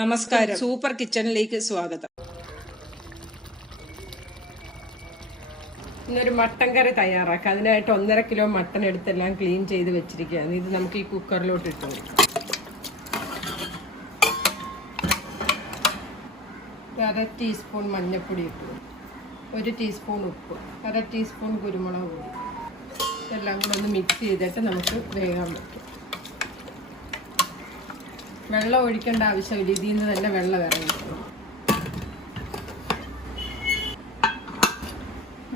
നമസ്കാരം, സൂപ്പർ കിച്ചണിലേക്ക് സ്വാഗതം. ഇന്നൊരു മട്ടൻ കറി തയ്യാറാക്കാം. അതിനായിട്ട് 1.5 കിലോ മട്ടൻ എടുത്തെല്ലാം ക്ലീൻ ചെയ്ത് വെച്ചിരിക്കുകയാണ്. ഇത് നമുക്ക് ഈ കുക്കറിലോട്ട് ഇട്ട് കൊടുക്കാം. 1/2 ടീസ്പൂൺ മഞ്ഞൾപ്പൊടി ഇട്ടു, 1 ടീസ്പൂൺ ഉപ്പ്, 1/2 ടീസ്പൂൺ കുരുമുളക് പൊടി. ഇതെല്ലാം കൂടെ ഒന്ന് മിക്സ് ചെയ്തിട്ട് നമുക്ക് വേഗം വെക്കാം. വെള്ളം ഒഴിക്കേണ്ട ആവശ്യമില്ല, ഇതിൽ നിന്ന് തന്നെ വെള്ളം ഇറങ്ങി.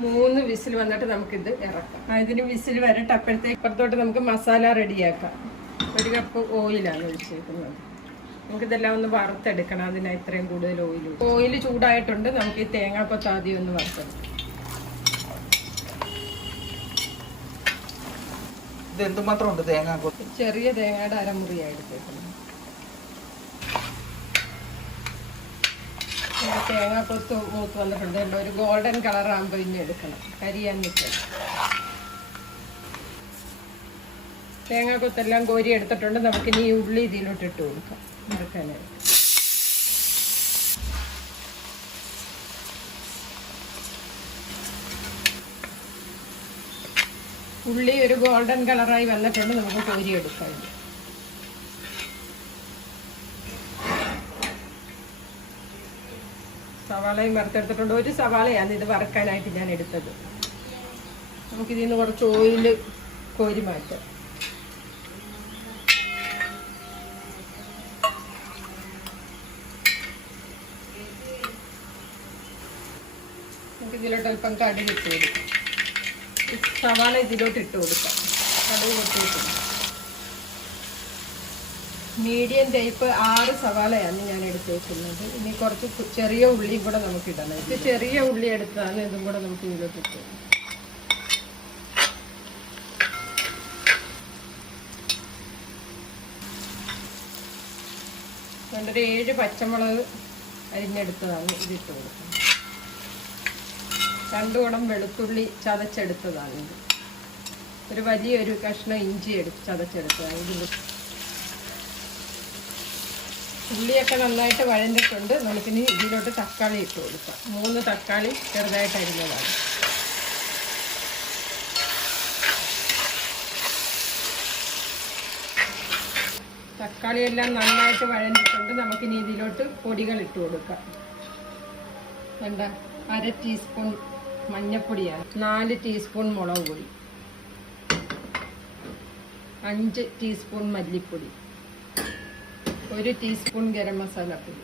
3 വിസിൽ വന്നിട്ട് നമുക്കിത് ഇറക്കാം. ഇതിന് വിസിൽ വരട്ടെ. അപ്പോഴത്തേക്ക് ഇപ്പുറത്തോട്ട് നമുക്ക് മസാല റെഡിയാക്കാം. 1 കപ്പ് ഓയിലാണ് ഒഴിച്ചേക്കുന്നത്. നമുക്കിതെല്ലാം ഒന്ന് വറുത്തെടുക്കണം. അതിന് ഇത്രയും കൂടുതൽ ഓയിൽ ചൂടായിട്ടുണ്ട്. നമുക്ക് ഈ തേങ്ങാക്കൊത്ത് ആദ്യം ഒന്ന് വറുത്തെടുക്കാം. ഇത് എന്തുമാത്രം ഉണ്ട് തേങ്ങാക്കൊത്ത്? ചെറിയ തേങ്ങയുടെ അരമുറിയായി എടുത്തേക്കുന്നത്. തേങ്ങാക്കൊത്ത് മൂത്ത് വന്നിട്ടുണ്ട്. ഒരു ഗോൾഡൻ കളർ ആകുമ്പോൾ ഇനി എടുക്കണം, കരിയാൻ നിൽക്കണം. തേങ്ങാക്കൊത്തെല്ലാം കോരി എടുത്തിട്ടുണ്ട്. നമുക്കിനി ഈ ഉള്ളി ഇതിലോട്ട് ഇട്ട് കൊടുക്കാം വറുക്കാനായിട്ട്. ഉള്ളി ഒരു ഗോൾഡൻ കളറായി വന്നിട്ടുണ്ട്. നമുക്ക് കോരി എടുക്കാം. സവാളയും വറുത്തെടുത്തിട്ടുണ്ട്. 1 സവാളയാണ് ഇത് വറുക്കാനായിട്ട് ഞാൻ എടുത്തത്. നമുക്കിതിൽ നിന്ന് കുറച്ച് ഓയിൽ കോരി മാറ്റാം. നമുക്കിതിലോട്ട് അല്പം കടുക് ഇട്ട് കൊടുക്കാം. സവാള ഇതിലോട്ട് ഇട്ട് കൊടുക്കാം. കടുക് പൊട്ടിയിട്ടുണ്ട്. മീഡിയം ടൈപ്പ് 6 സവാളയാണ് ഞാൻ എടുത്തേക്കുന്നത്. ഇനി കുറച്ച് ചെറിയ ഉള്ളിയും കൂടെ നമുക്ക് ഇടണം. ഇത് ചെറിയ ഉള്ളി എടുത്താണ്. ഇതും കൂടെ നമുക്ക് ഇതിലോട്ട് ഇട്ട് ഒരു 7 പച്ചമുളക് അരിഞ്ഞെടുത്തതാണ് ഇതിട്ട് കൊടുക്കുന്നത്. 2 കുടം വെളുത്തുള്ളി ചതച്ചെടുത്തതാണ് ഇത്. ഒരു വലിയൊരു കഷ്ണം ഇഞ്ചി ചതച്ചെടുത്തതാണ് ഇതിൽ. ഉള്ളിയൊക്കെ നന്നായിട്ട് വഴഞ്ഞിട്ടുണ്ട്. നമുക്കിനി ഇതിലോട്ട് തക്കാളി ഇട്ട് കൊടുക്കാം. 3 തക്കാളി ചെറുതായിട്ട് അരിഞ്ഞതാണ്. തക്കാളിയെല്ലാം നന്നായിട്ട് വഴഞ്ഞിട്ടുണ്ട്. നമുക്കിനി ഇതിലോട്ട് പൊടികൾ ഇട്ട് കൊടുക്കാം. 1/2 ടീസ്പൂൺ മഞ്ഞൾപ്പൊടിയാണ്, 4 ടീസ്പൂൺ മുളക് പൊടി, 5 ടീസ്പൂൺ മല്ലിപ്പൊടി, 1 ടീസ്പൂൺ ഗരം മസാല പൊടി,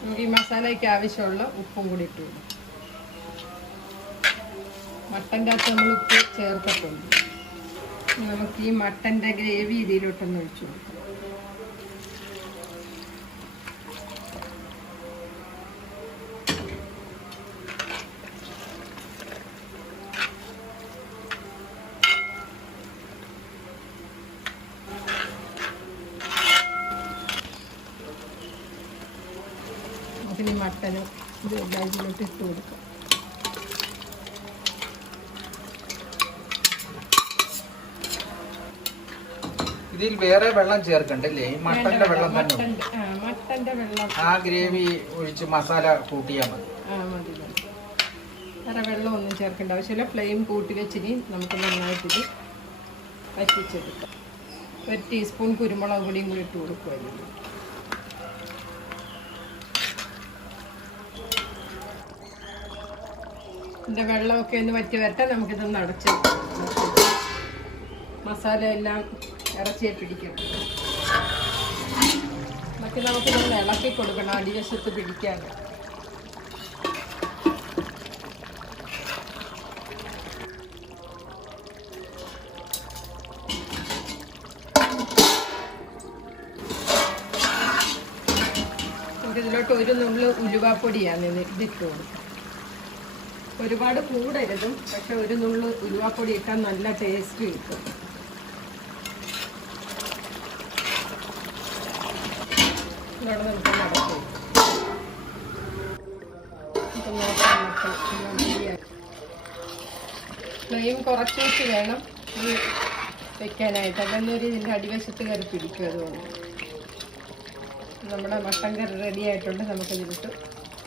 നമുക്ക് ഈ മസാലയ്ക്ക് ആവശ്യമുള്ള ഉപ്പും കൂടി ഇട്ടു. മട്ടൻ്റെ അകത്ത് നമ്മൾ ഉപ്പ് ചേർത്തിട്ടുണ്ട്. നമുക്ക് ഈ മട്ടൻ്റെ ഗ്രേവി ഇതിലോട്ടൊന്ന് ഒഴിച്ചു കൊടുക്കാം. നമുക്കിനി മട്ടന് ഇതെല്ലാം ഇതിലോട്ട് ഇട്ട് കൊടുക്കാം. ഇതിൽ വേറെ വെള്ളം ചേർക്കണ്ടല്ലേ? മട്ടന്റെ വെള്ളം തന്നെ, മട്ടന്റെ വെള്ളം ആ ഗ്രേവി ഒഴിച്ച് മസാല കൂട്ടിയാൽ മതി. മതി. വേറെ വെള്ളമൊന്നും ചേർക്കേണ്ട ആവശ്യമില്ല. ഫ്ലെയിം കൂട്ടി വെച്ചിനി നമുക്ക് നന്നായിട്ടിത് വറ്റിച്ചെടുക്കാം. 1 ടീസ്പൂൺ കുരുമുളക് പൊടിയും കൂടി ഇട്ട് കൊടുക്കുമായിരുന്നു. ഇതിൻ്റെ വെള്ളമൊക്കെ ഒന്ന് വറ്റി വരട്ടെ. നമുക്കിതൊന്ന് അടച്ച് മസാല എല്ലാം ഇറച്ചിയെ പിടിക്കണം. നമുക്കിതൊന്ന് ഇളക്കി കൊടുക്കണം, അടിവശത്ത് പിടിക്കാൻ. നമുക്കിതിലോട്ട് 1 നുള്ള് ഉലുവാപ്പൊടിയാണ് ഇതിട്ട് കൊടുക്കുക. ഒരുപാട് കൂടരുതും, പക്ഷെ 1 നുള്ള് ഉലുവാപ്പൊടി ഇട്ടാൽ നല്ല ടേസ്റ്റ് കിട്ടും. ഇതോടെ നമുക്ക് നടക്കും. നോക്കാം. ഫ്ലെയിം കുറച്ച് വെച്ച് വേണം ഇത് വെക്കാനായിട്ട്, അല്ലെന്നൊരു ഇതിൻ്റെ അടിവശത്ത് കയറി പിടിക്കും. അതുകൊണ്ട് നമ്മുടെ മട്ടൻ കറി റെഡി ആയിട്ടുണ്ട്. നമുക്കിതിലിട്ട്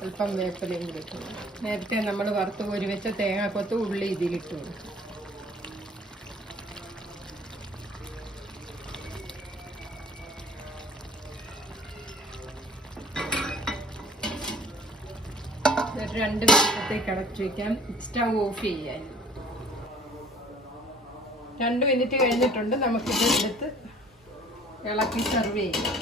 അല്പം വേപ്പിലയും കൂടി ഇട്ടു. നേരത്തെ നമ്മൾ വറുത്ത് കോരി വെച്ച തേങ്ങാക്കൊത്ത് ഉള്ളി ഇതിലിട്ട് കൊടുക്കും. എന്നിട്ട് 2 മിനിറ്റത്തേക്ക് അടച്ചു വയ്ക്കാം. സ്റ്റവ് ഓഫ് ചെയ്യാൻ. 2 മിനിറ്റ് കഴിഞ്ഞിട്ടുണ്ട്. നമുക്കിത് എടുത്ത് ഇളക്കി സെർവ് ചെയ്യാം.